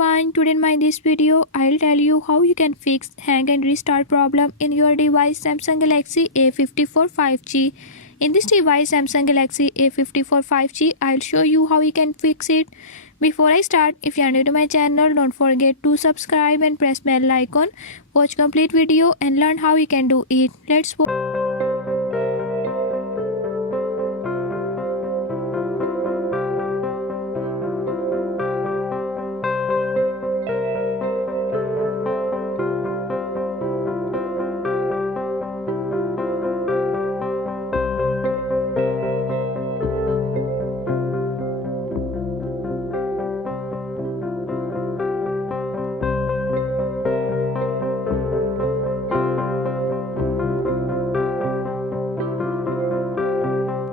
everyone, today in this video I'll tell you how you can fix hang and restart problem in your device Samsung Galaxy A54 5G. In this device Samsung Galaxy A54 5G, I'll show you how you can fix it. Before I start, if you are new to my channel, don't forget to subscribe and press bell icon. Watch complete video and learn how you can do it. Let's go.